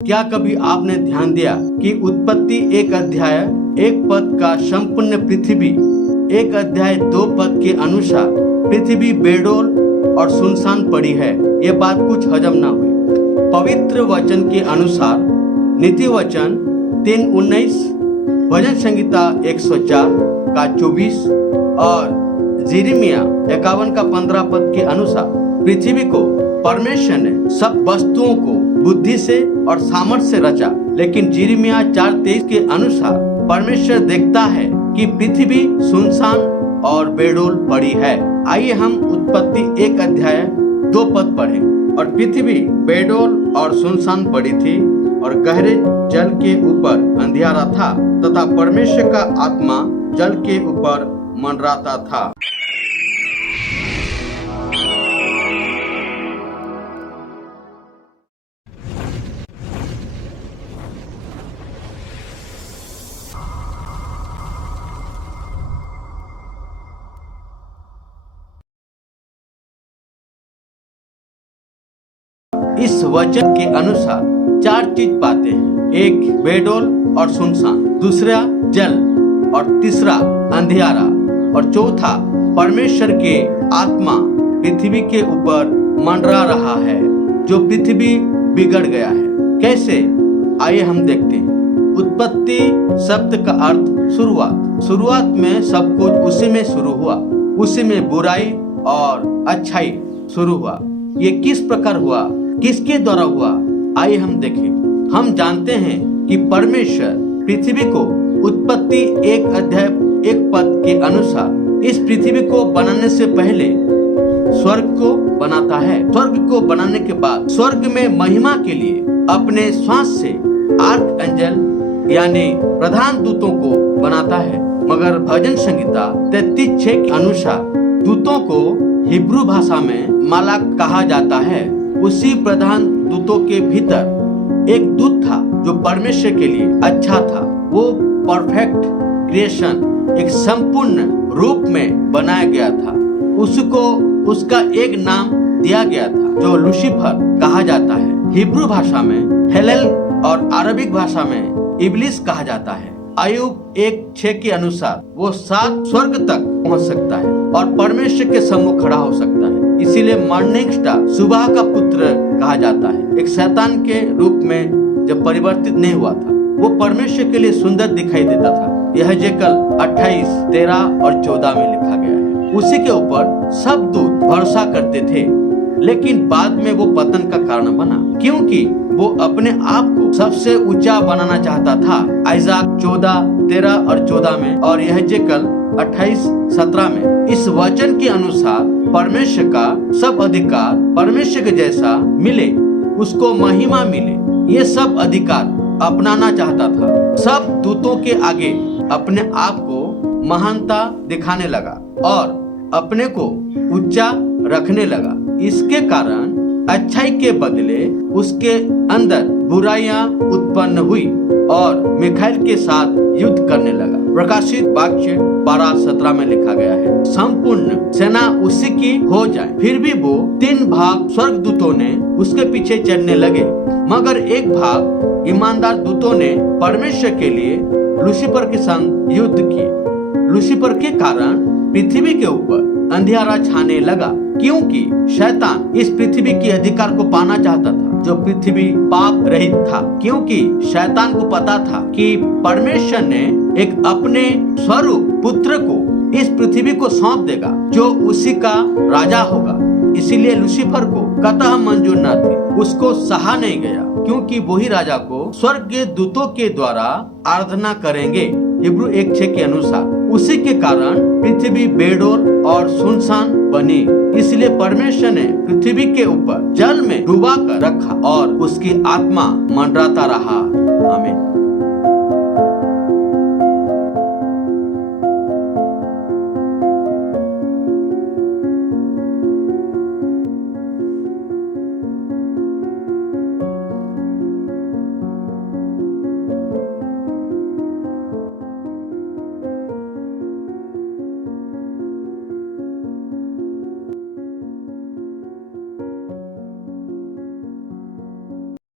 क्या कभी आपने ध्यान दिया कि उत्पत्ति 1 अध्याय 1 पद का संपूर्ण पृथ्वी 1 अध्याय 2 पद के अनुसार पृथ्वी बेडोल और सुनसान पड़ी है। ये बात कुछ हजम ना हुई। पवित्र वचन के अनुसार नीति वचन 3:19, भजन संहिता 104 का 24 और यिर्मयाह 51 का 15 पद के अनुसार पृथ्वी को परमेश्वर ने सब वस्तुओं को बुद्धि से और सामर्थ्य से रचा। लेकिन यिर्मयाह 4:23 के अनुसार परमेश्वर देखता है कि पृथ्वी सुनसान और बेडोल पड़ी है। आइए हम उत्पत्ति 1 अध्याय 2 पद पढ़ें। और पृथ्वी बेडोल और सुनसान पड़ी थी और गहरे जल के ऊपर अंधियारा था तथा परमेश्वर का आत्मा जल के ऊपर मंडराता था। इस वचन के अनुसार 4 चीज पाते हैं। एक बेडोल और सुनसान, दूसरा जल और तीसरा अंधियारा और चौथा परमेश्वर के आत्मा पृथ्वी के ऊपर मंडरा रहा है जो पृथ्वी बिगड़ गया है। कैसे? आइए हम देखते हैं। उत्पत्ति शब्द का अर्थ शुरुआत में सब कुछ उसी में शुरू हुआ, उसी में बुराई और अच्छाई शुरू हुआ। ये किस प्रकार हुआ, किसके द्वारा हुआ? आइए हम देखें। हम जानते हैं कि परमेश्वर पृथ्वी को उत्पत्ति 1 अध्याय 1 पद के अनुसार इस पृथ्वी को बनाने से पहले स्वर्ग को बनाता है। स्वर्ग को बनाने के बाद स्वर्ग में महिमा के लिए अपने श्वास से आर्क एंजल यानी प्रधान दूतों को बनाता है। मगर भजन संहिता 33:6 के अनुसार दूतों को हिब्रू भाषा में मालाक कहा जाता है। उसी प्रधान दूतों के भीतर एक दूत था जो परमेश्वर के लिए अच्छा था। वो परफेक्ट क्रिएशन एक संपूर्ण रूप में बनाया गया था। उसको उसका एक नाम दिया गया था जो लूसीफर कहा जाता है। हिब्रू भाषा में हेलेल और अरबिक भाषा में इब्लिस कहा जाता है। अय्यूब 1:6 के अनुसार वो 7 स्वर्ग तक पहुंच सकता है और परमेश्वर के सम्मुख खड़ा हो सकता है। इसीलिए मॉर्निंग स्टार, सुबह का पुत्र कहा जाता है। एक शैतान के रूप में जब परिवर्तित नहीं हुआ था, वो परमेश्वर के लिए सुंदर दिखाई देता था। यह हेजकेल 28, 13 और 14 में लिखा गया है। उसी के ऊपर सब दूत भरोसा करते थे, लेकिन बाद में वो पतन का कारण बना क्योंकि वो अपने आप को सबसे ऊंचा बनाना चाहता था। आइजाक 14, 13 और 14 में और यह हेजकेल 28, 17 में इस वचन के अनुसार परमेश्वर का सब अधिकार परमेश्वर के जैसा मिले, उसको महिमा मिले, ये सब अधिकार अपनाना चाहता था। सब दूतों के आगे अपने आप को महानता दिखाने लगा और अपने को ऊंचा रखने लगा। इसके कारण अच्छाई के बदले उसके अंदर बुराइयां उत्पन्न हुई और मिखाइल के साथ युद्ध करने लगा। प्रकाशित वाक्य 12:17 में लिखा गया है, संपूर्ण सेना उसी की हो जाए। फिर भी वो 3 भाग स्वर्गदूतों ने उसके पीछे चढ़ने लगे, मगर एक भाग ईमानदार दूतों ने परमेश्वर के लिए लूसीफर के संग युद्ध किए। लूसीफर के कारण पृथ्वी के ऊपर अंधियारा छाने लगा क्योंकि शैतान इस पृथ्वी के अधिकार को पाना चाहता था जो पृथ्वी पाप रहित था। क्योंकि शैतान को पता था कि परमेश्वर ने एक अपने स्वरूप पुत्र को इस पृथ्वी को सौंप देगा जो उसी का राजा होगा। इसीलिए लूसीफर को कतः मंजूर न थी, उसको सहा नहीं गया क्योंकि वही राजा को स्वर्ग के दूतों के द्वारा आराधना करेंगे। हिब्रू 1:6 के अनुसार उसी के कारण पृथ्वी बेडोल और सुनसान बनी। इसलिए परमेश्वर ने पृथ्वी के ऊपर जल में डुबा कर रखा और उसकी आत्मा मंडराता रहा। आमीन।